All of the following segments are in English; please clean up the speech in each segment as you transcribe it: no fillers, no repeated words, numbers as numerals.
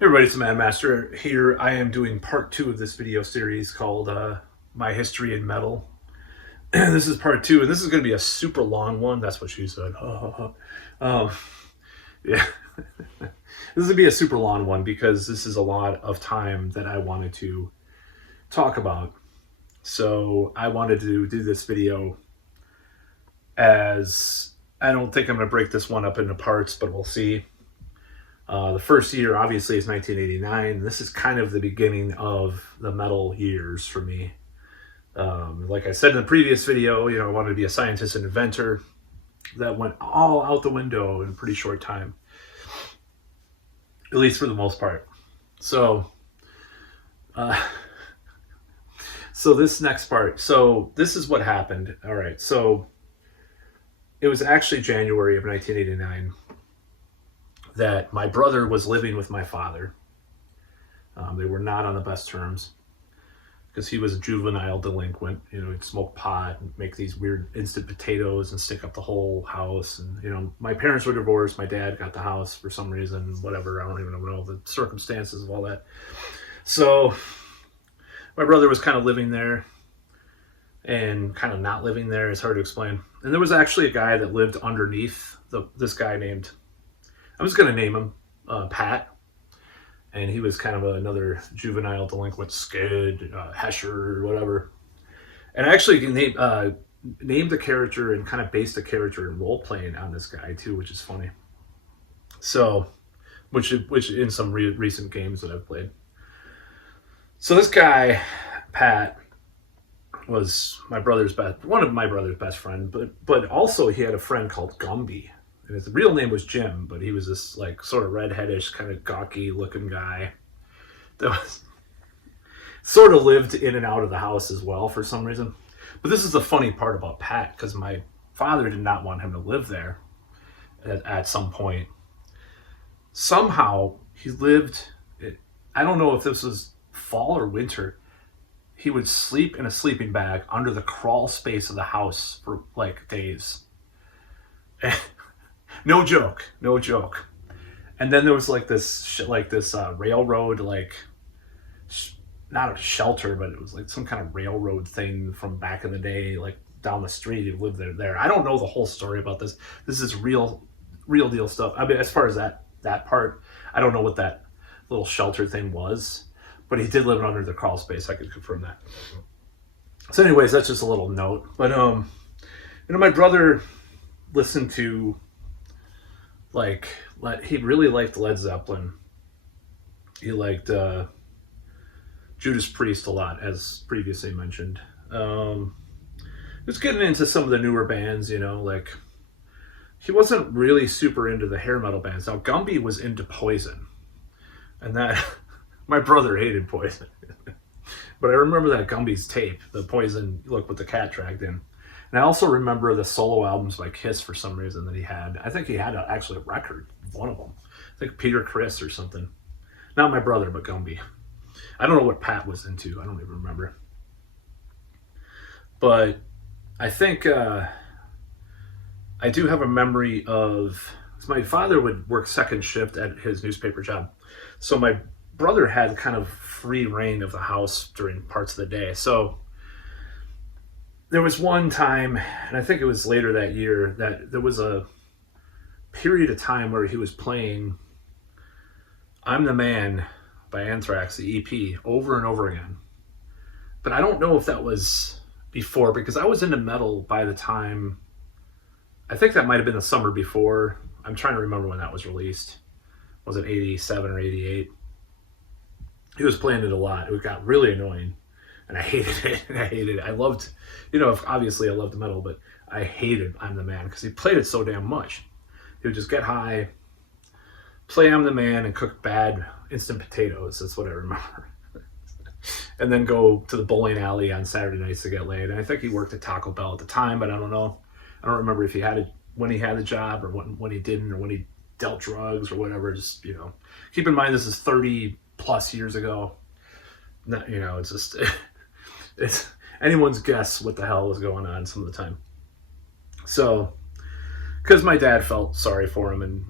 Hey everybody, it's the Mad Master here. I am doing part two of this video series called My History in Metal. This is part two, and this is going to be a super long one. That's what she said. um, yeah, this is going to be a super long one because this is a lot of time that I wanted to talk about. So I wanted to do this video as I don't think I'm going to break this one up into parts, but we'll see. The first year, obviously, is 1989. This is kind of the beginning of the metal years for me. Like I said in the previous video, I wanted to be a scientist and inventor. That went all out the window in a pretty short time, at least for the most part. So, uh, so this next part. So this is what happened. All right. So it was actually January of 1989 that my brother was living with my father. They were not on the best terms because he was a juvenile delinquent. He'd smoke pot and make these weird instant potatoes and stick up the whole house. And, my parents were divorced. My dad got the house for some reason, whatever. I don't even know the circumstances of all that. So my brother was kind of living there and kind of not living there. It's hard to explain. And there was actually a guy that lived underneath this guy named, I'm just going to name him Pat. And he was kind of another juvenile delinquent, skid, Hesher, whatever. And I actually named the character and kind of based the character in role playing on this guy too, which is funny. So, which in some recent games that I've played. So this guy, Pat, was one of my brother's best friend, but also he had a friend called Gumby. And his real name was Jim, but he was this like sort of redheadish, kind of gawky looking guy that was sort of lived in and out of the house as well for some reason. But this is the funny part about Pat, because my father did not want him to live there at some point. Somehow he lived, I don't know if this was fall or winter, he would sleep in a sleeping bag under the crawl space of the house for like days. No joke. And then there was like this railroad, like not a shelter, but it was like some kind of railroad thing from back in the day, like down the street. He lived there. I don't know the whole story about this. This is real deal stuff. I mean, as far as that part, I don't know what that little shelter thing was, but he did live under the crawl space. I could confirm that. So, anyways, that's just a little note. But my brother listened to he really liked Led Zeppelin. He liked Judas Priest a lot, as previously mentioned. He was getting into some of the newer bands, like he wasn't really super into the hair metal bands. Now Gumby was into Poison, and that my brother hated Poison. But I remember that Gumby's tape, the Poison look with the cat dragged in. And I also remember the solo albums by Kiss for some reason that he had. I think he had actually a record, one of them. I think Peter Criss or something. Not my brother, but Gumby. I don't know what Pat was into. I don't even remember. But I think I do have a memory of... My father would work second shift at his newspaper job. So my brother had kind of free reign of the house during parts of the day. So there was one time, and I think it was later that year, that there was a period of time where he was playing I'm the Man by Anthrax, the EP, over and over again. But I don't know if that was before, because I was into metal by the time, I think that might have been the summer before. I'm trying to remember when that was released. Was it 87 or 88? He was playing it a lot. It got really annoying. And I hated it. I loved, obviously I loved metal, but I hated I'm the Man because he played it so damn much. He would just get high, play I'm the Man, and cook bad instant potatoes. That's what I remember. And then go to the bowling alley on Saturday nights to get laid. And I think he worked at Taco Bell at the time, but I don't know. I don't remember if he had it when he had the job or when he didn't, or when he dealt drugs or whatever. Just, keep in mind this is 30 plus years ago. Not, it's just... It's anyone's guess what the hell was going on some of the time. So because my dad felt sorry for him and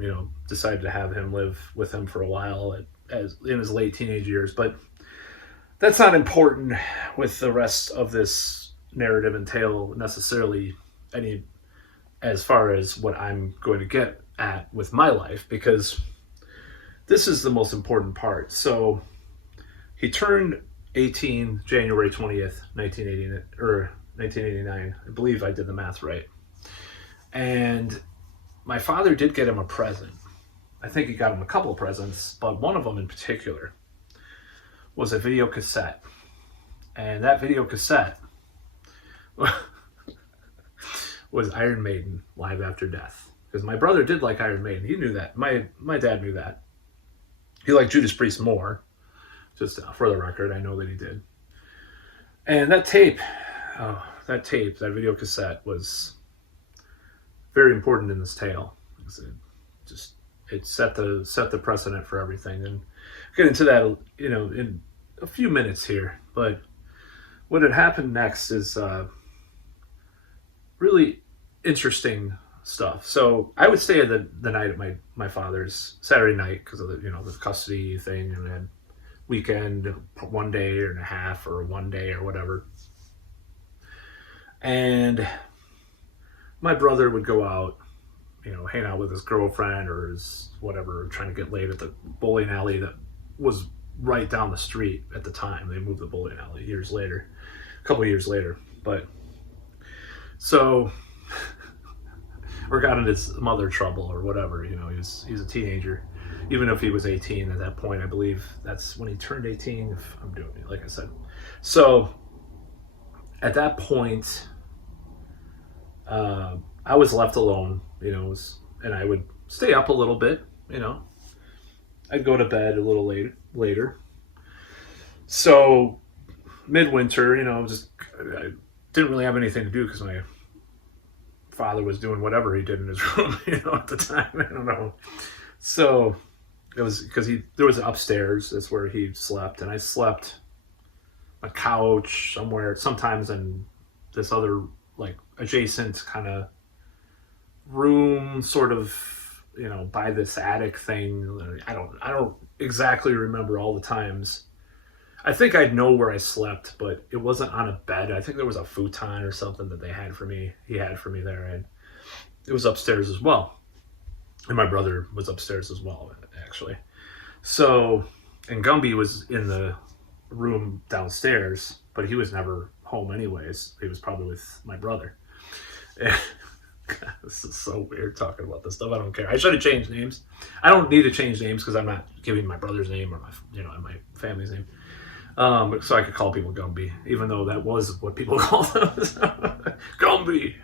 decided to have him live with him for a while as in his late teenage years. But that's not important with the rest of this narrative and tale necessarily, any as far as what I'm going to get at with my life, because this is the most important part. So he turned 18 January 20th, 1989. I believe I did the math right. And my father did get him a present. I think he got him a couple of presents, but one of them in particular was a video cassette. And that video cassette was Iron Maiden, Live After Death. Because my brother did like Iron Maiden. He knew that. My dad knew that. He liked Judas Priest more. Just for the record, I know that he did. And that that video cassette was very important in this tale. It set the precedent for everything. And I'll get into that, in a few minutes here. But what had happened next is really interesting stuff. So I would stay the night at my father's, Saturday night, because of the custody thing, and then weekend, 1 day and a half or 1 day or whatever. And my brother would go out, hang out with his girlfriend or his whatever, trying to get laid at the bowling alley that was right down the street at the time. They moved the bowling alley a couple years later. But so, or got in his mother trouble or whatever, he's a teenager. Even if he was 18 at that point, I believe that's when he turned 18, if I'm doing it, like I said. So at that point, I was left alone, and I would stay up a little bit, I'd go to bed a little later. So midwinter, I didn't really have anything to do because my father was doing whatever he did in his room, at the time. I don't know. So it was because there was an upstairs. That's where he slept, and I slept on a couch somewhere, sometimes in this other like adjacent kind of room, sort of, by this attic thing. I don't exactly remember all the times. I think I'd know where I slept, but it wasn't on a bed. I think there was a futon or something that he had for me there, and it was upstairs as well. And my brother was upstairs as well, actually. So, and Gumby was in the room downstairs, but he was never home anyways. He was probably with my brother. God, this is so weird talking about this stuff. I don't care. I should have changed names. I don't need to change names because I'm not giving my brother's name or my family's name. So I could call people Gumby, even though that was what people called him. Gumby.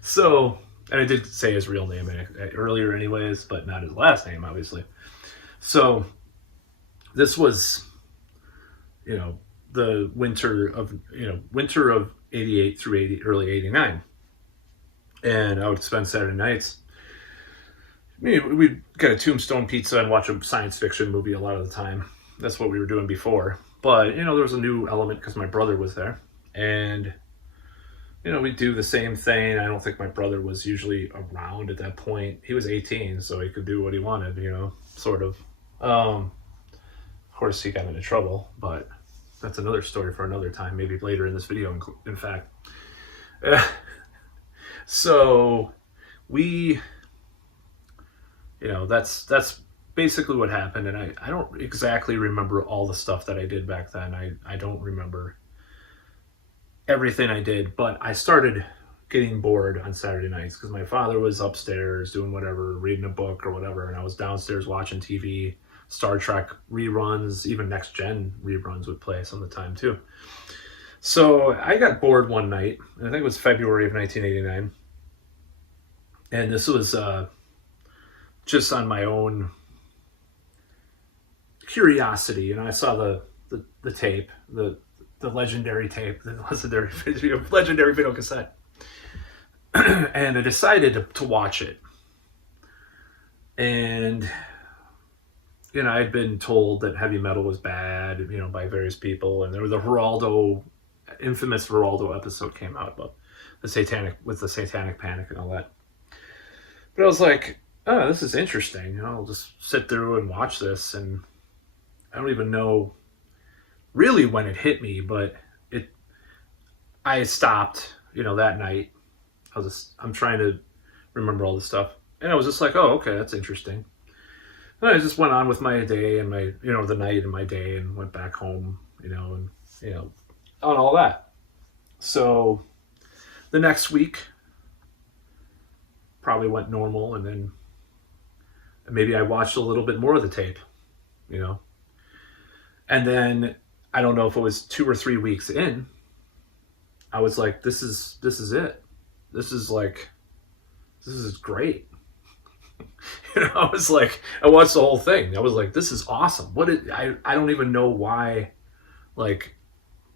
So, and I did say his real name earlier anyways, but not his last name, obviously. So this was, the winter of 88 through early 89. And I would spend Saturday nights. We'd get a Tombstone pizza and watch a science fiction movie a lot of the time. That's what we were doing before. But, there was a new element because my brother was there. And, we'd do the same thing. I don't think my brother was usually around at that point. He was 18, so he could do what he wanted, sort of. Of course, he got into trouble, but that's another story for another time, maybe later in this video, in fact. So we, that's basically what happened. And I don't exactly remember all the stuff that I did back then. I don't remember everything I did, but I started getting bored on Saturday nights because my father was upstairs doing whatever, reading a book or whatever, and I was downstairs watching TV, Star Trek reruns, even Next Gen reruns would play some of the time too. So I got bored one night, I think it was February of 1989, and this was just on my own curiosity, and I saw the tape, the legendary tape, the legendary video cassette, and I decided to watch it. And I'd been told that heavy metal was bad, by various people, and there was infamous Geraldo episode came out about the satanic Panic and all that. But I was like, oh, this is interesting. I'll just sit through and watch this, and I don't even know really when it hit me, but it. I stopped, that night. I'm trying to remember all this stuff, and I was just like, oh, okay, that's interesting. And I just went on with my day and the night and my day, and went back home, and on all that. So the next week probably went normal, and then maybe I watched a little bit more of the tape, you know, and then I don't know if it was 2 or 3 weeks in, I was like, this is it. This is like, this is great. I was like, I watched the whole thing. I was like, this is awesome. I don't even know why, like,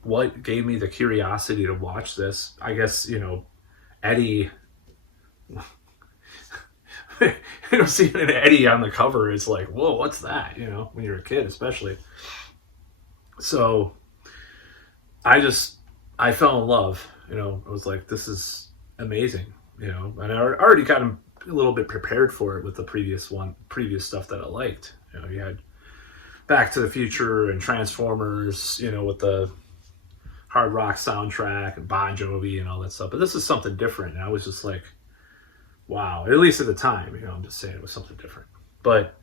what gave me the curiosity to watch this. I guess, Eddie, seeing an Eddie on the cover is like, whoa, what's that? When you're a kid, especially. So I fell in love, I was like, this is amazing, and I already got a little bit prepared for it with the previous stuff that I liked. You had Back to the Future and Transformers, with the hard rock soundtrack and Bon Jovi and all that stuff. But this is something different. And I was just like, wow, at least at the time, I'm just saying it was something different. But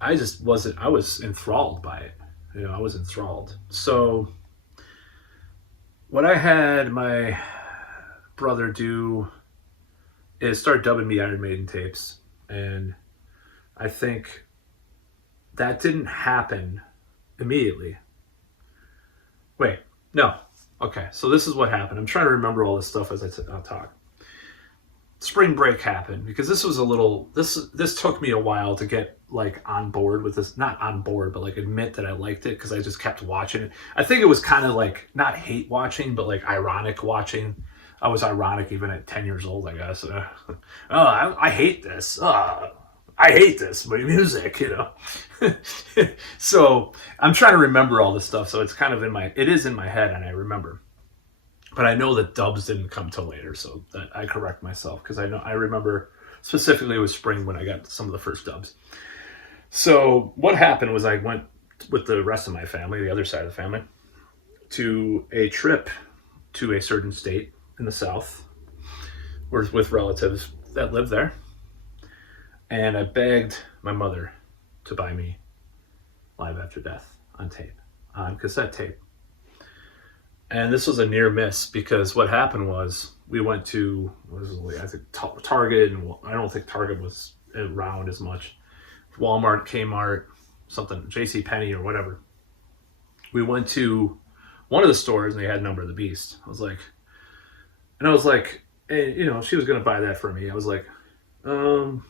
I was enthralled by it. I was enthralled. So what I had my brother do is start dubbing me Iron Maiden tapes. And I think that didn't happen immediately. Wait, no. Okay, so this is what happened. I'm trying to remember all this stuff as I'll talk. Spring break happened because this took me a while to get like on board with this. Not on board, but like admit that I liked it because I just kept watching it. I think it was kind of like not hate watching, but like ironic watching. I was ironic even at 10 years old, I guess. I hate this. I hate this music, So I'm trying to remember all this stuff. So it's kind of it is in my head and I remember. But I know that dubs didn't come till later, so that I correct myself because I remember specifically it was spring when I got some of the first dubs. So what happened was I went with the rest of my family, the other side of the family, to a trip to a certain state in the South with relatives that live there. And I begged my mother to buy me Live After Death on tape, on cassette tape. And this was a near miss because what happened was we went to, I think, Target, and I don't think Target was around as much. Walmart, Kmart, something, JCPenney or whatever. We went to one of the stores and they had Number of the Beast. I was like, hey, she was going to buy that for me. I was like, I'm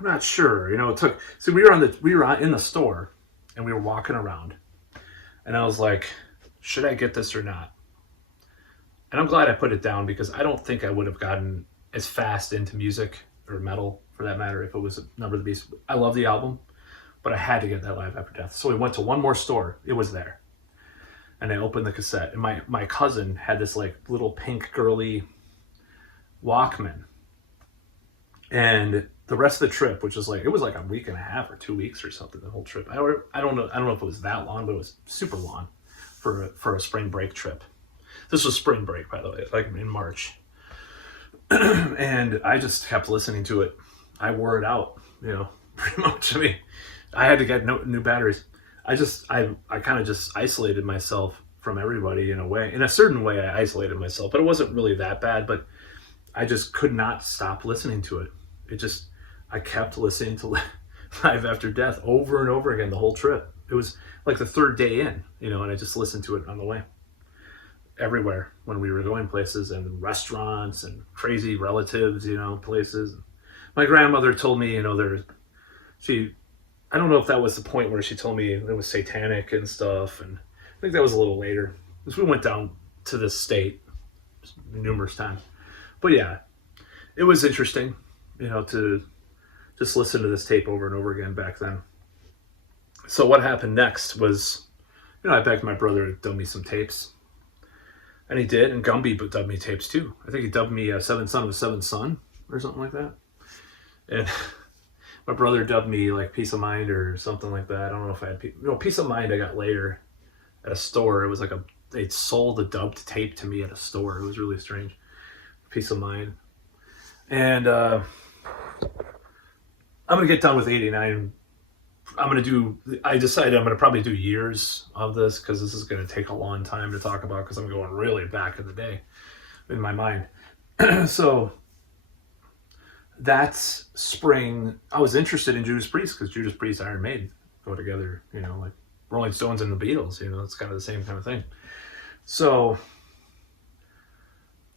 not sure. It took. So we were in the store, and we were walking around, and I was like, should I get this or not? And I'm glad I put it down because I don't think I would have gotten as fast into music or metal, for that matter, if it was Number of the Beast. I love the album, but I had to get that Live After Death. So we went to one more store. It was there, and I opened the cassette, and my cousin had this like little pink girly Walkman. And the rest of the trip, which was it was like a week and a half or 2 weeks or something, the whole trip. I don't know if it was that long, but it was super long for a spring break trip. This was spring break, by the way, like in March. And I just kept listening to it. I wore it out, pretty much. I mean, I had to get new batteries. I kind of just isolated myself from everybody in a way. In a certain way, I isolated myself, but it wasn't really that bad. But I just could not stop listening to it. I kept listening to Live After Death over and over again the whole trip. It was like the third day in, and I just listened to it on the way. Everywhere when we were going places and restaurants and crazy relatives, places. My grandmother told me, I don't know if that was the point where she told me it was satanic and stuff. And I think that was a little later because we went down to this state numerous times. But yeah, it was interesting, to just listen to this tape over and over again back then. So what happened next was, I begged my brother to do me some tapes. And he did, and Gumby dubbed me tapes too. I think he dubbed me Seventh Son of a Seventh Son or something like that. And my brother dubbed me like Peace of Mind or something like that. I don't know if I had Peace of Mind I got later at a store. It was like they sold a dubbed tape to me at a store. It was really strange. Peace of Mind. And I'm gonna get done with 89. I decided I'm gonna probably do years of this because this is gonna take a long time to talk about because I'm going really back in the day in my mind. So that's spring. I was interested in Judas Priest because Judas Priest, Iron Maiden go together, like Rolling Stones and the Beatles, it's kind of the same kind of thing. So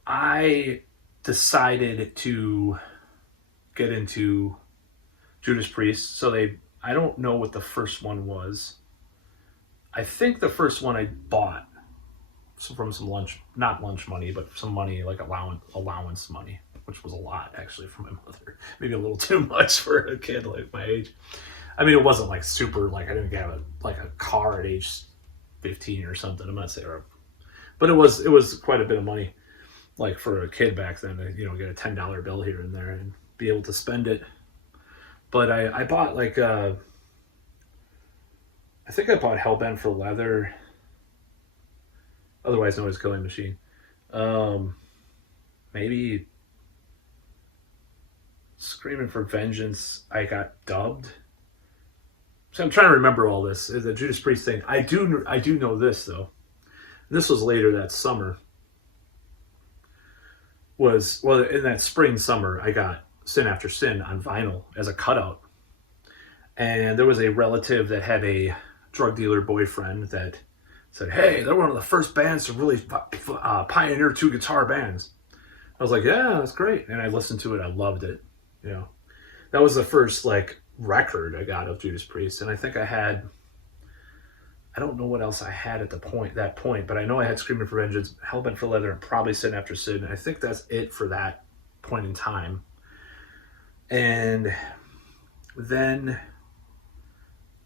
I decided to get into Judas Priest. So I don't know what the first one was. I think the first one I bought from some not lunch money, but some money, like allowance money, which was a lot actually from my mother. Maybe a little too much for a kid like my age. I mean, it wasn't like super, like I didn't have a car at age 15 or something. I'm not saying, but it was quite a bit of money, like for a kid back then to, get a $10 bill here and there and be able to spend it. But I bought I think I bought Hellbent for Leather, otherwise known as Killing Machine. Maybe Screaming for Vengeance I got dubbed. So I'm trying to remember all this. The Judas Priest thing. I do know this though. This was later that summer. In that spring summer, I got Sin After Sin on vinyl as a cutout. And there was a relative that had a drug dealer boyfriend that said, hey, they're one of the first bands to really pioneer 2 guitar bands. I was like, yeah, that's great. And I listened to it. I loved it. That was the first record I got of Judas Priest. And I think I don't know what else I had at that point, but I know I had Screaming for Vengeance, Hellbent for Leather, and probably Sin After Sin. And I think that's it for that point in time. And then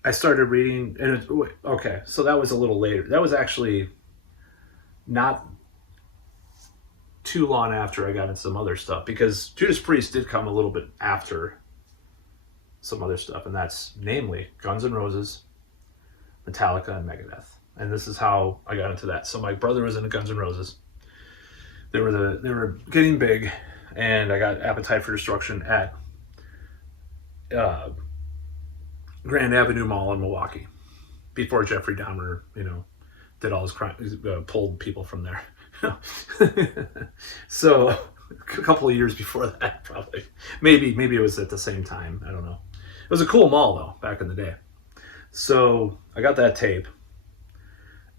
I started reading, and so that was a little later. That was actually not too long after I got into some other stuff, because Judas Priest did come a little bit after some other stuff, and that's namely Guns N' Roses, Metallica, and Megadeth. And this is how I got into that. So my brother was into Guns N' Roses. They were getting big, and I got Appetite for Destruction at Grand Avenue Mall in Milwaukee before Jeffrey Dahmer, did all his crimes, pulled people from there. So a couple of years before that, probably. Maybe it was at the same time. I don't know. It was a cool mall though, back in the day. So I got that tape,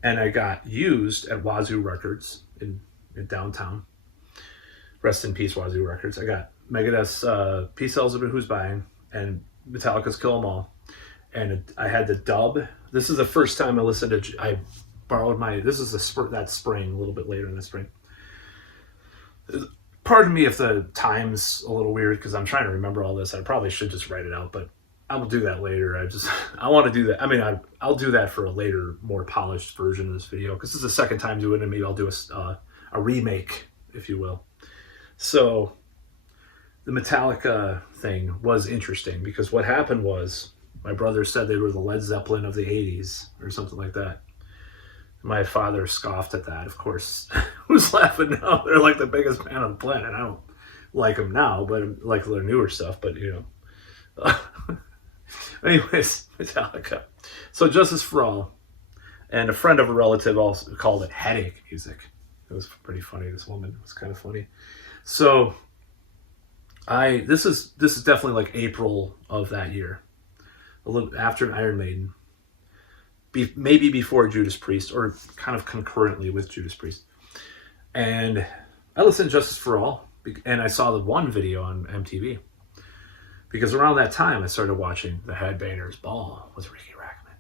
and I got used at Wazoo Records in downtown. Rest in peace, Wazoo Records. I got Megadeth's Peace Elizabeth Who's Buying and Metallica's Kill 'Em All. And I had the dub. This is the first time I listened to. I borrowed this is that spring, a little bit later in the spring. Pardon me if the time's a little weird because I'm trying to remember all this. I probably should just write it out, but I will do that later. I want to do that. I mean, I'll do that for a later, more polished version of this video because this is the second time doing it, and maybe I'll do a remake, if you will. So the Metallica thing was interesting because what happened was my brother said they were the Led Zeppelin of the 80s or something like that. My father scoffed at that, of course. Who's laughing now? They're like the biggest band on the planet. I don't like them now, but I like their newer stuff, but Anyways, Metallica. So Justice for All, and a friend of a relative also called it headache music. It was pretty funny. This woman was kind of funny. So this is definitely like April of that year, a little after Iron Maiden, maybe before Judas Priest, or kind of concurrently with Judas Priest. And I listened to Justice for All, and I saw the one video on MTV. Because around that time, I started watching The Headbangers Ball with Ricky Rackman.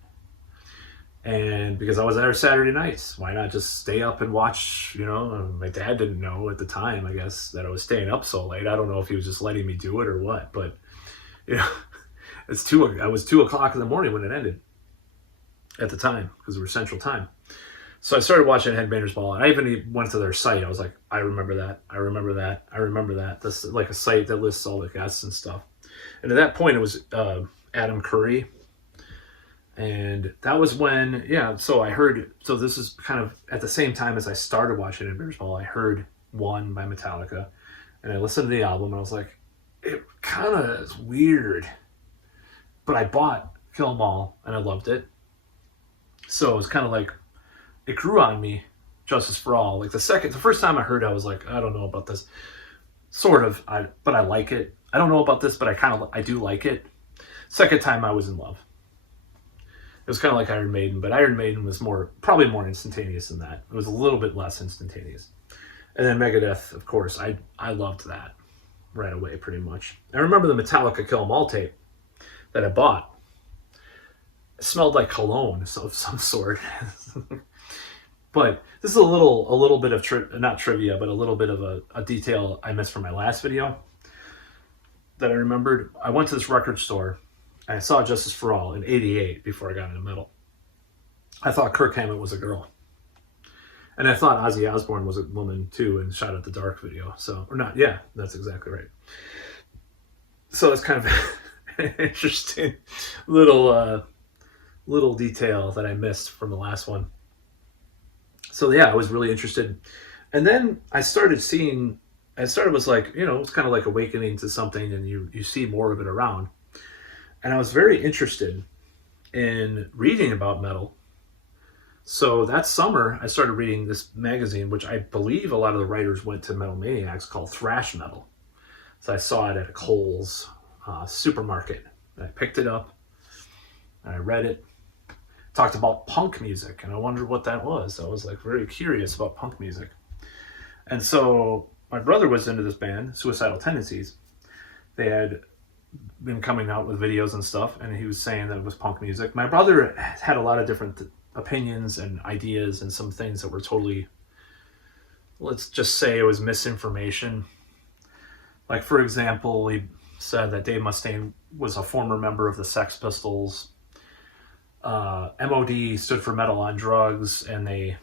And because I was there Saturday nights, why not just stay up and watch, my dad didn't know at the time, I guess, that I was staying up so late. I don't know if he was just letting me do it or what, but, I was 2 o'clock in the morning when it ended at the time, because it was Central Time. So I started watching Headbangers Ball, and I even went to their site. I was like, I remember that. I remember that. I remember that. This is like a site that lists all the guests and stuff. And at that point, it was Adam Curry. And that was when, yeah, so I heard, so this is kind of at the same time as I started watching Headbangers Ball, I heard One by Metallica. And I listened to the album, and I was like, it kind of is weird. But I bought Kill 'Em All, and I loved it. So it was kind of like, it grew on me, Justice for All. Like the first time I heard it, I was like, I don't know about this. Sort of, but I like it. I don't know about this, but I do like it. Second time I was in love. It was kind of like Iron Maiden, but Iron Maiden was probably more instantaneous than that. It was a little bit less instantaneous. And then Megadeth, of course, I loved that right away, pretty much. I remember the Metallica Kill 'Em All tape that I bought. It smelled like cologne of some sort. But this is a little bit of not trivia, but a little bit of a detail I missed from my last video that I remembered. I went to this record store and I saw Justice for All in '88 before I got into metal. I thought Kirk Hammett was a girl. And I thought Ozzy Osbourne was a woman too in Shot at the Dark video. So, or not, yeah, that's exactly right. So that's kind of an interesting little detail that I missed from the last one. So yeah, I was really interested. And then I started was like, you know, it's kind of like awakening to something, and you see more of it around. And I was very interested in reading about metal. So that summer, I started reading this magazine, which I believe a lot of the writers went to Metal Maniacs, called Thrash Metal. So I saw it at a Kohl's supermarket. And I picked it up, and I read it. Talked about punk music, and I wondered what that was. I was like very curious about punk music. And so my brother was into this band, Suicidal Tendencies. They had been coming out with videos and stuff, and he was saying that it was punk music. My brother had a lot of different opinions and ideas, and some things that were totally, let's just say it was misinformation. Like, for example, he said that Dave Mustaine was a former member of the Sex Pistols. MOD stood for Metal on Drugs, and they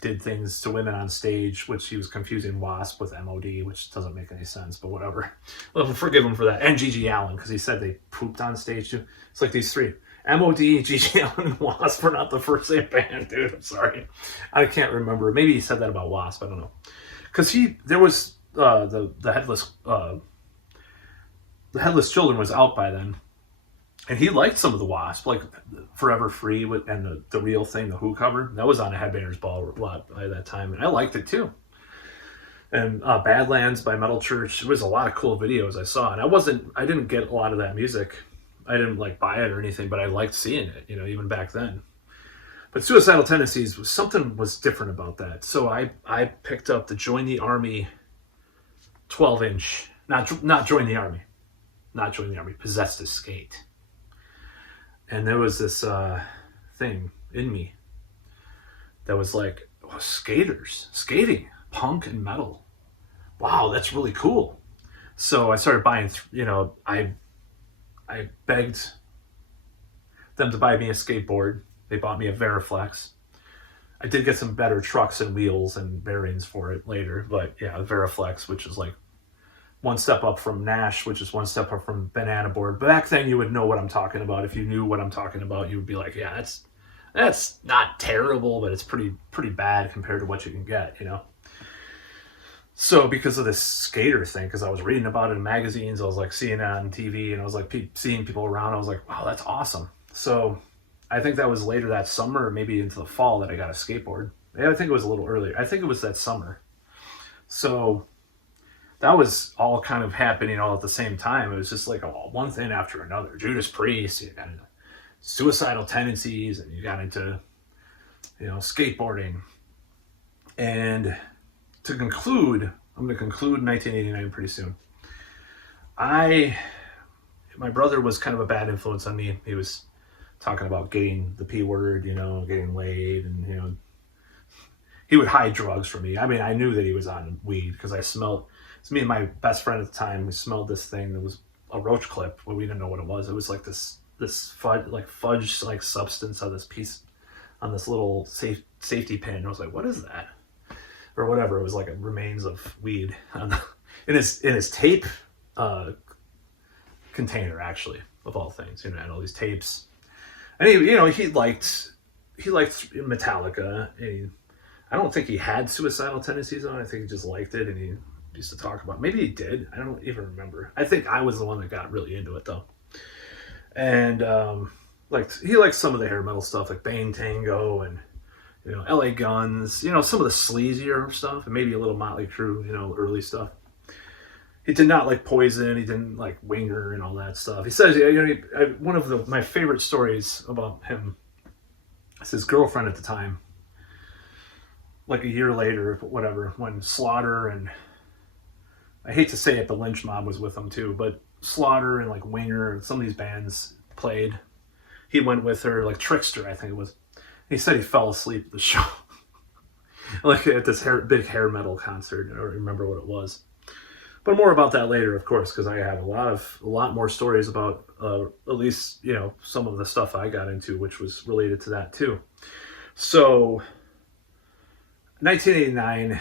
did things to women on stage, which he was confusing WASP with MOD, which doesn't make any sense, but whatever. Well, forgive him for that. And Gigi Allen, because he said they pooped on stage too. It's like these three. MOD, Gigi Allen, and WASP were not the first same band, dude. I'm sorry. I can't remember. Maybe he said that about WASP. I don't know. Because there was the Headless Children was out by then. And he liked some of the Wasp, like Forever Free and the Real Thing, the Who cover. That was on a Headbangers Ball a lot by that time, and I liked it too. And Badlands by Metal Church. There was a lot of cool videos I saw, and I didn't get a lot of that music. I didn't like buy it or anything, but I liked seeing it, you know, even back then. But Suicidal Tendencies was different about that. So I picked up the Join the Army 12-inch, not Join the Army, Possessed to Skate. And there was this thing in me that was like, oh, skating, punk and metal. Wow, that's really cool. So I started buying, I begged them to buy me a skateboard. They bought me a Veriflex. I did get some better trucks and wheels and bearings for it later, but yeah, a Veriflex, which is like one step up from Nash, which is one step up from Banana Board. But back then, you would know what I'm talking about. If you knew what I'm talking about, you would be like, yeah, that's not terrible, but it's pretty bad compared to what you can get, you know? So because of this skater thing, because I was reading about it in magazines, I was like seeing it on TV, and I was like seeing people around, I was like, wow, that's awesome. So I think that was later that summer, or maybe into the fall, that I got a skateboard. Yeah, I think it was a little earlier. I think it was that summer. So that was all kind of happening all at the same time. It was just like one thing after another. Judas Priest, you got into Suicidal Tendencies, and you got into, skateboarding. And to conclude, I'm going to conclude 1989 pretty soon. My brother was kind of a bad influence on me. He was talking about getting the P word, getting laid, and, he would hide drugs from me. I mean, I knew that he was on weed because I smelled. It's me and my best friend at the time. We smelled this thing that was a roach clip, but we didn't know what it was. It was like this fudge like substance on this piece on this little safety pin. I was like, what is that? Or whatever. It was like a remains of weed in his tape container, actually, of all things. And all these tapes. And he liked Metallica. And I don't think he had suicidal tendencies on. I think he just liked it, and he used to talk about. Maybe he did. I don't even remember. I think I was the one that got really into it though. And he liked some of the hair metal stuff, like Bane Tango and L.A. Guns. Some of the sleazier stuff, and maybe a little Motley Crue. Early stuff. He did not like Poison. He didn't like Winger and all that stuff. He says, one of my favorite stories about him is his girlfriend at the time. Like a year later, whatever, when Slaughter and I hate to say it, but Lynch Mob was with them too. But Slaughter and like Winger and some of these bands played. He went with her, like Trickster, I think it was. He said he fell asleep at the show, like at this big hair metal concert. I don't remember what it was. But more about that later, of course, because I have a lot more stories about at least some of the stuff I got into, which was related to that too. So, 1989,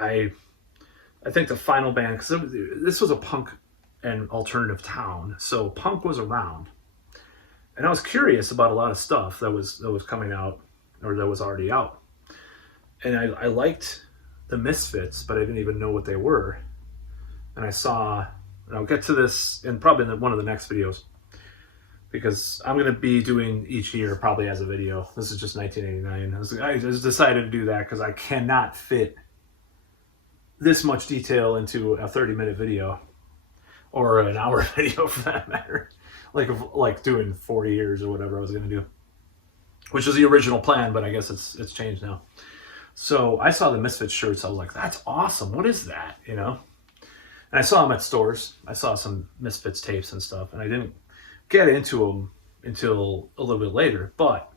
I think the final band, because this was a punk and alternative town, so punk was around, and I was curious about a lot of stuff that was coming out or that was already out, and I liked the Misfits, but I didn't even know what they were. And I saw, and I'll get to this in probably one of the next videos, because I'm going to be doing each year probably as a video. This is just 1989. I just decided to do that because I cannot fit this much detail into a 30-minute video, or an hour video for that matter. Like doing 40 years or whatever I was going to do, which was the original plan, but I guess it's changed now. So I saw the Misfits shirts. I was like, that's awesome. What is that? And I saw them at stores. I saw some Misfits tapes and stuff, and I didn't get into them until a little bit later. But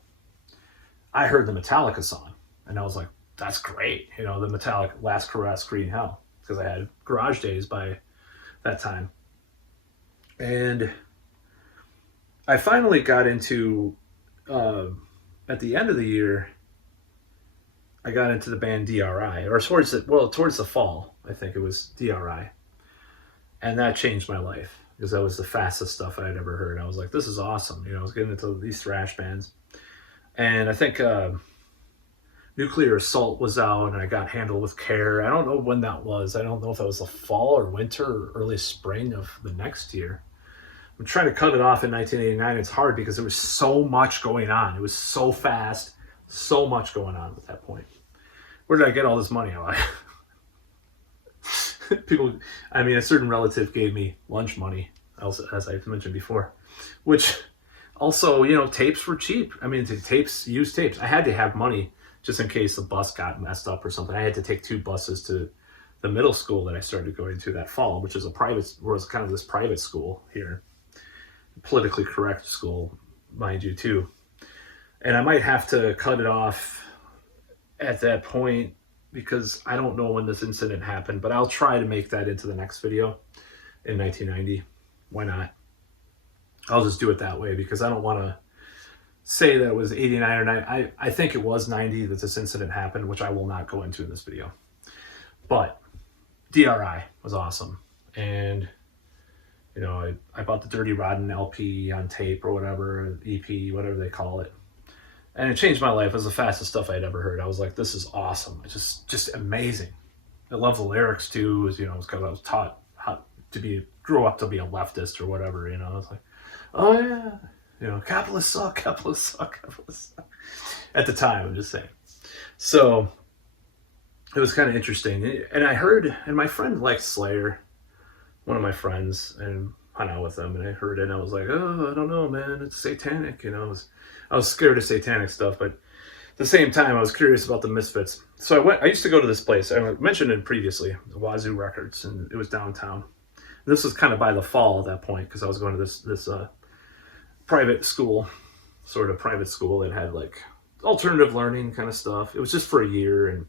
I heard the Metallica song, and I was like, that's great. The Metallica Last Caress, Green Hell, because I had Garage Days by that time. And I finally got into, at the end of the year, I got into the band DRI, or towards the fall, I think it was DRI. And that changed my life, because that was the fastest stuff I had ever heard. I was like, this is awesome. I was getting into these thrash bands. And I think Nuclear Assault was out, and I got Handle with Care. I don't know when that was. I don't know if it was the fall or winter or early spring of the next year. I'm trying to cut it off in 1989. It's hard because there was so much going on. It was so fast, so much going on at that point. Where did I get all this money? People, a certain relative gave me lunch money, as I've mentioned before, which also, tapes were cheap. Used tapes. I had to have money just in case the bus got messed up or something. I had to take 2 buses to the middle school that I started going to that fall, which is was kind of this private school here, politically correct school, mind you, too. And I might have to cut it off at that point, because I don't know when this incident happened, but I'll try to make that into the next video in 1990. Why not? I'll just do it that way, because I don't want to say that it was 89 or 90. I think it was 90 that this incident happened, which I will not go into in this video. But DRI was awesome. And, I bought the Dirty Rotten LP on tape or whatever, EP, whatever they call it. And it changed my life. It was the fastest stuff I'd ever heard. I was like, this is awesome. It's just amazing. I love the lyrics too. It was because I was taught how to grow up to be a leftist or whatever. I was like, oh yeah, capitalists suck, capitalists suck, capitalists suck. At the time, I'm just saying. So it was kind of interesting. And I heard, and my friend liked Slayer, one of my friends, and hung out with them, and I heard it, and I was like, oh, I don't know, man, it's satanic. I was scared of satanic stuff, but at the same time, I was curious about the Misfits. So I used to go to this place. I mentioned it previously, Wazoo Records, and it was downtown. And this was kind of by the fall at that point, because I was going to this private school, sort of private school that had like alternative learning kind of stuff. It was just for a year, and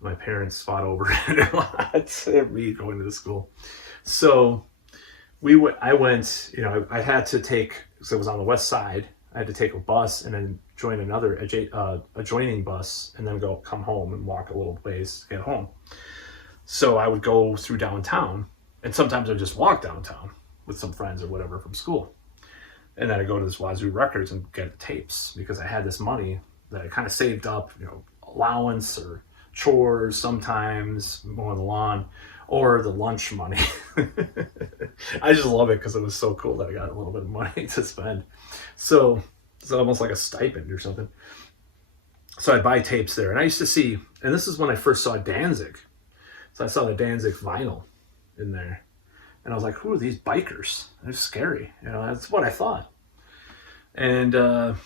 my parents fought over it a lot, me going to the school. So I went, I had to take, because it was on the west side, I had to take a bus and then join another adjoining bus and then come home and walk a little ways to get home. So I would go through downtown, and sometimes I'd just walk downtown with some friends or whatever from school. And then I'd go to this Wazoo Records and get tapes because I had this money that I kind of saved up, allowance or chores sometimes, mowing the lawn, or the lunch money. I just love it because it was so cool that I got a little bit of money to spend. So it's almost like a stipend or something. So I'd buy tapes there. And I used to see, and this is when I first saw Danzig. So I saw the Danzig vinyl in there. And I was like, who are these bikers? They're scary. That's what I thought. And I'm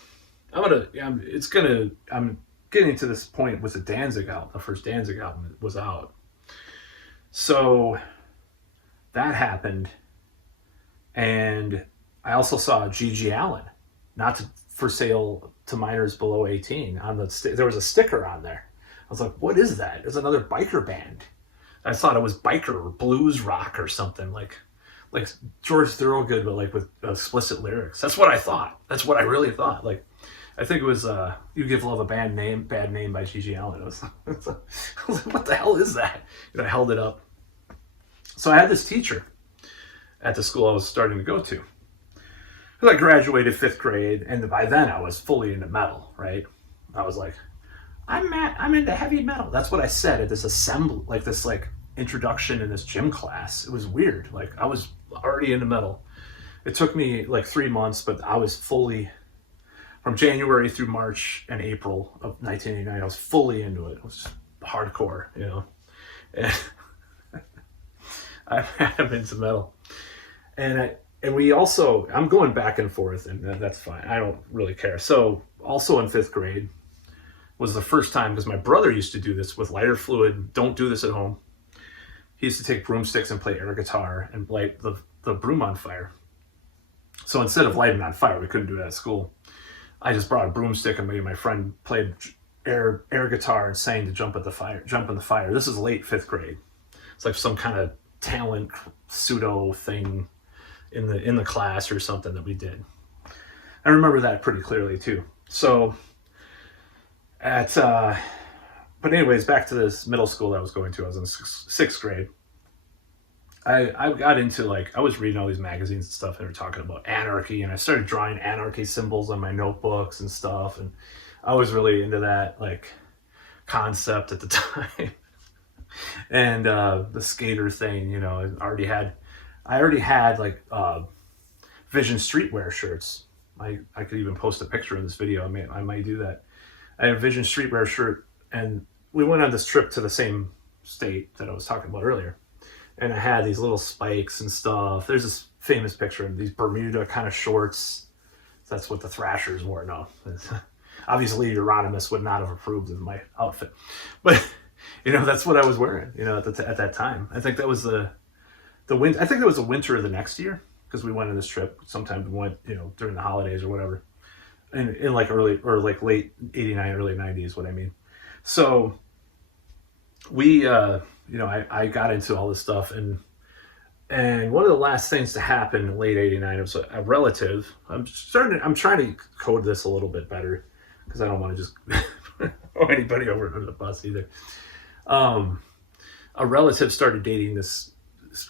getting to this point with the Danzig album. The first Danzig album was out. So that happened. And I also saw G.G. Allin, for sale to minors below 18. There was a sticker on there. I was like, what is that? It's another biker band. I thought it was biker or blues rock or something like George Thorogood, but like with explicit lyrics. That's what I thought. That's what I really thought. Like, I think it was "You Give Love a Bad Name" by G.G. Allin. I was like, what the hell is that? And I held it up. So I had this teacher at the school I was starting to go to. Because I graduated 5th grade, and by then I was fully into metal, right? I was like, I'm into heavy metal. That's what I said at this assembly, this introduction in this gym class. It was weird. Like, I was already into metal. It took me 3 months, but I was fully, from January through March and April of 1989, I was fully into it. It was just hardcore, And I'm into metal. And we also, I'm going back and forth, and that's fine. I don't really care. So also in 5th grade was the first time, because my brother used to do this with lighter fluid. Don't do this at home. He used to take broomsticks and play air guitar and light the broom on fire. So instead of lighting on fire, we couldn't do it at school. I just brought a broomstick and my friend played air guitar and sang to jump in the fire. This is late 5th grade. It's like some kind of talent pseudo thing in the class or something that we did. I remember that pretty clearly too. So but anyways, back to this middle school that I was going to. I was in 6th grade. I got into I was reading all these magazines and stuff, and they were talking about anarchy, and I started drawing anarchy symbols on my notebooks and stuff, and I was really into that concept at the time. And the skater thing, I already had Vision streetwear shirts. I could even post a picture in this video. I might do that. I had a Vision streetwear shirt, and we went on this trip to the same state that I was talking about earlier. And I had these little spikes and stuff. There's this famous picture of these Bermuda kind of shorts. That's what the Thrashers wore. No, obviously Euronymous would not have approved of my outfit, but that's what I was wearing. At that time, I think that was the winter. I think that was the winter of the next year, because we went on this trip. Sometime we went, during the holidays or whatever, in early or late '89, early '90s. What I mean. So we, I got into all this stuff, and one of the last things to happen in late '89 was a relative. I'm trying to code this a little bit better, because I don't want to just throw anybody over under the bus either. A relative started dating this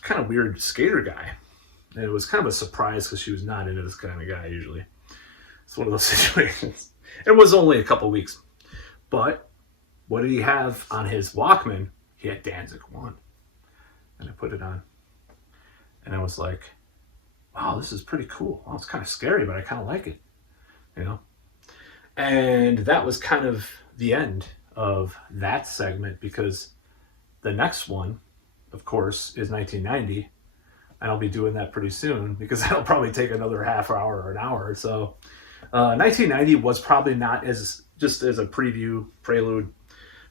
kind of weird skater guy, and it was kind of a surprise because she was not into this kind of guy usually. It's one of those situations. It was only a couple weeks, but what did he have on his Walkman? He had Danzig 1, and I put it on, and I was like, wow, this is pretty cool. Well, it's kind of scary, but I kind of like it, and that was kind of the end of that segment, because the next one, of course, is 1990, and I'll be doing that pretty soon, because that'll probably take another half hour or an hour or so. 1990 was probably not just as a prelude,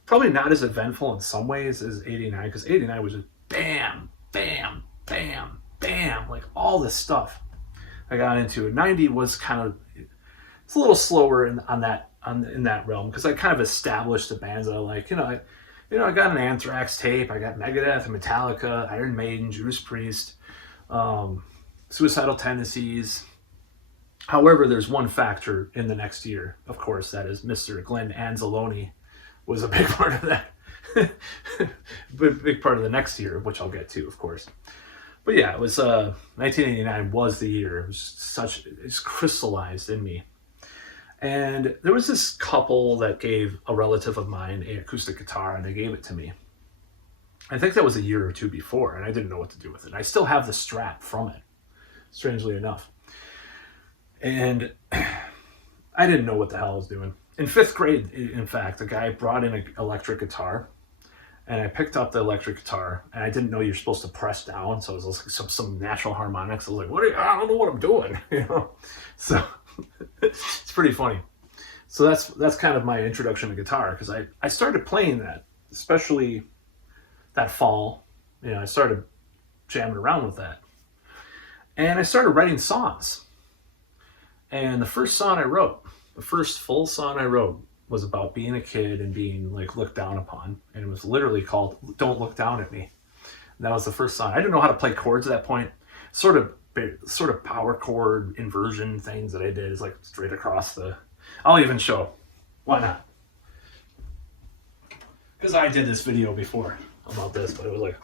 probably not as eventful in some ways as 89, because 89 was just bam, bam, bam, bam, all this stuff I got into. 90 was kind of, it's a little slower in that realm, because I kind of established the bands that I like. I got an Anthrax tape, I got Megadeth, Metallica, Iron Maiden, Judas Priest, Suicidal Tendencies. However, there's one factor in the next year, of course, that is Mr. Glenn Anzalone was a big part of that. Big part of the next year, which I'll get to, of course. But yeah, it was 1989 was the year. It was such, it's crystallized in me. And there was this couple that gave a relative of mine an acoustic guitar, and they gave it to me. I think that was a year or two before, and I didn't know what to do with it. I still have the strap from it, strangely enough. And I didn't know what the hell I was doing. In 5th grade, in fact, a guy brought in an electric guitar, and I picked up the electric guitar, and I didn't know you're supposed to press down, so it was like some natural harmonics. I was like, I don't know what I'm doing, you know? So it's pretty funny. So that's kind of my introduction to guitar, because I started playing that, especially that fall. You know, I started jamming around with that. And I started writing songs. And the first song I wrote, the first full song I wrote, was about being a kid and being like looked down upon. And it was literally called Don't Look Down at Me. And that was the first song. I didn't know how to play chords at that point. Sort of power chord inversion things that I did is like straight across the, I'll even show. Why not? Because I did this video before about this, but it was like,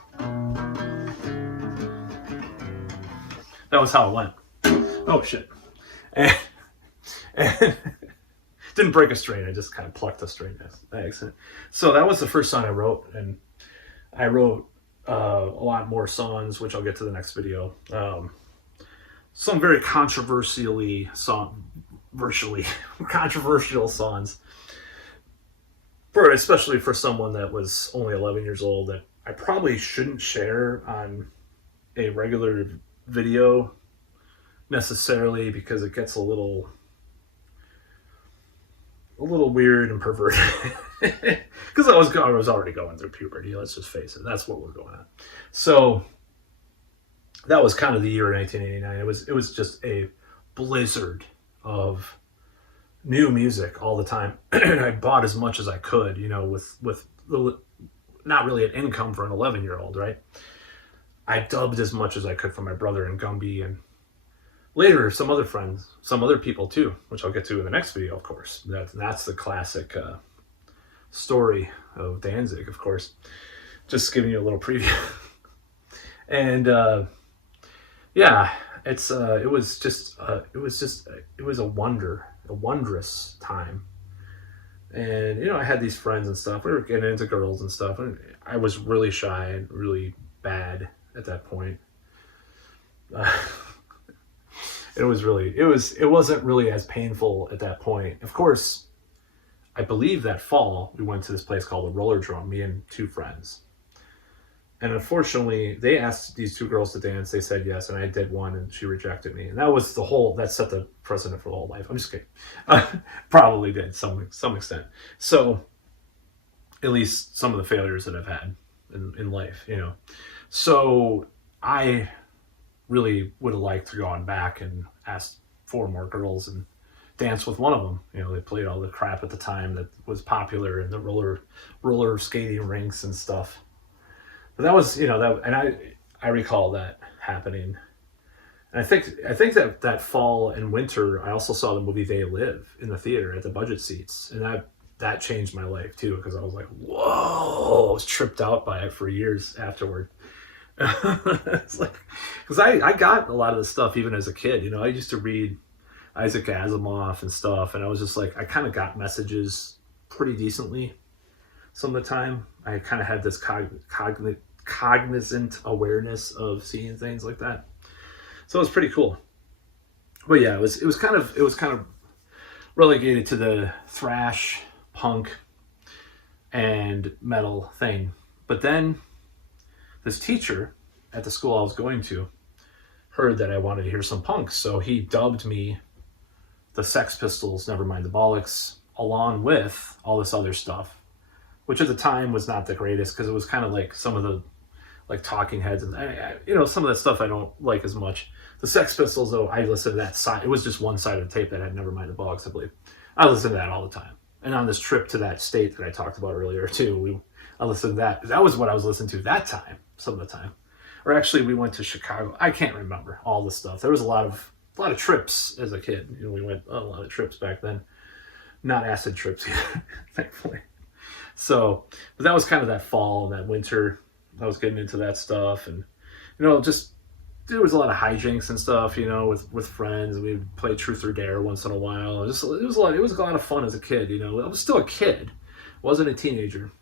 that was how it went. Oh shit. And didn't break a string. I just kind of plucked a string by accident. So that was the first song I wrote, and I wrote a lot more songs, which I'll get to the next video. Some very controversial songs, especially for someone that was only 11 years old, that I probably shouldn't share on a regular video necessarily, because it gets a little weird and perverted. Because I was already going through puberty, let's just face it. That's what we're going on. So that was kind of the year of 1989. It was just a blizzard of new music all the time. I bought as much as I could, you know, with not really an income for an 11-year-old, right? I dubbed as much as I could from my brother and Gumby, and later some other friends, some other people too, which I'll get to in the next video, of course. That's the classic story of Danzig, of course. Just giving you a little preview. And yeah, it was a wondrous time. And you know, I had these friends and stuff. We were getting into girls and stuff, and I was really shy and really bad at that point. It wasn't really as painful at that point. Of course, I believe that fall we went to this place called the Roller Drum, me and two friends. And unfortunately, they asked these two girls to dance. They said yes, and I did one, and she rejected me. And that set the precedent for the whole life. I'm just kidding. Probably did some extent. So, at least some of the failures that I've had in life, you know. So I really would have liked to go on back and ask 4 more girls and dance with one of them. You know, they played all the crap at the time that was popular in the roller skating rinks and stuff. But that was, you know, that, and I recall that happening. And I think that fall and winter, I also saw the movie They Live in the theater at the budget seats, and that changed my life too, because I was like, whoa, I was tripped out by it for years afterward. It's like, because I got a lot of this stuff even as a kid. You know, I used to read Isaac Asimov and stuff, and I was just like, I kind of got messages pretty decently some of the time. I kind of had this cognizant awareness of seeing things like that, so it was pretty cool. But yeah, it was kind of relegated to the thrash, punk, and metal thing. But then this teacher at the school I was going to heard that I wanted to hear some punk, so he dubbed me the Sex Pistols, Nevermind the Bollocks, along with all this other stuff, which at the time was not the greatest, because it was kind of like some of the like Talking Heads, and you know, some of that stuff I don't like as much. The Sex Pistols, though, I listened to that side. It was just one side of the tape that had Nevermind the Bollocks, I believe. I listened to that all the time. And on this trip to that state that I talked about earlier too, I listened to that. That was what I was listening to that time, some of the time. Or actually, we went to Chicago. I can't remember all the stuff. There was a lot of a lot of trips as a kid. You know, we went on a lot of trips back then. Not acid trips, thankfully. So, but that was kind of that fall and that winter. I was getting into that stuff, and just there was a lot of hijinks and stuff. With friends. We'd play Truth or Dare once in a while. It was a lot. It was a lot of fun as a kid. I was still a kid, wasn't a teenager,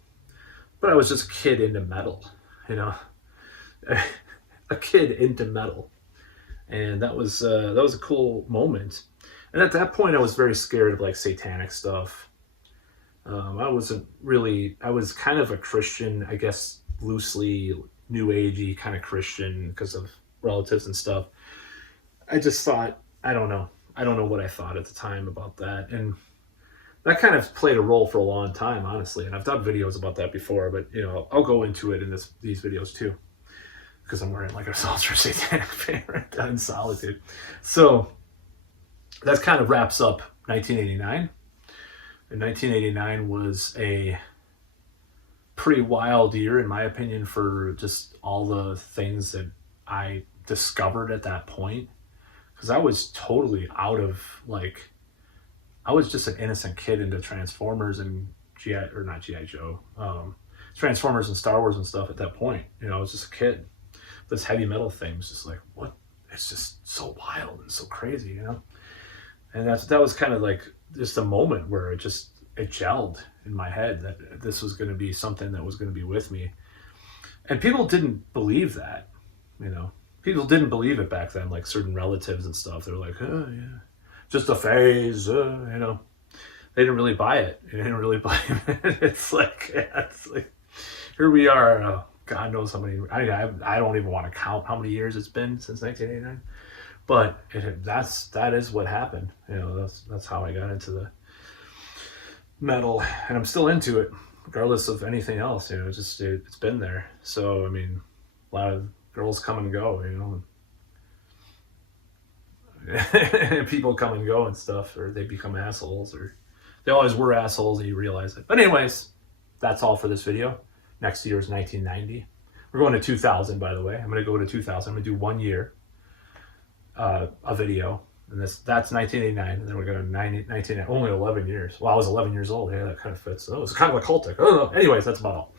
but I was just a kid into metal. A kid into metal, and that was a cool moment. And at that point, I was very scared of like satanic stuff. I was kind of a Christian, I guess, loosely new agey kind of Christian because of relatives and stuff. I just thought, I don't know what I thought at the time about that. And that kind of played a role for a long time, honestly. And I've done videos about that before, but I'll go into it in these videos too, because I'm wearing like a Salter Satanic fan right now in solitude. So that kind of wraps up 1989. And 1989 was a pretty wild year, in my opinion, for just all the things that I discovered at that point. Because I was totally out of, I was just an innocent kid into Transformers and not G.I. Joe, Transformers and Star Wars and stuff at that point. I was just a kid. This heavy metal thing was just like, what? It's just so wild and so crazy, And that was kind of like just a moment where it gelled in my head that this was going to be something that was going to be with me. And people didn't believe that, People didn't believe it back then, like certain relatives and stuff. They were like, oh, yeah, just a phase, They didn't really buy it. They didn't really buy it. It's like here we are. God knows how many. I don't even want to count how many years it's been since 1989. But that is what happened. That's how I got into the metal, and I'm still into it, regardless of anything else. It's been there. So I mean, a lot of girls come and go. And people come and go and stuff, or they become assholes, or they always were assholes, and you realize it. But anyways, that's all for this video. Next year is 1990. We're going to 2000, by the way. I'm going to go to 2000. I'm going to do 1 year. A video, and that's 1989, and then we're going to 1989, only 11 years. Well, I was 11 years old. Yeah, that kind of fits. So it was kind of occultic. I don't know. Anyways, that's about all.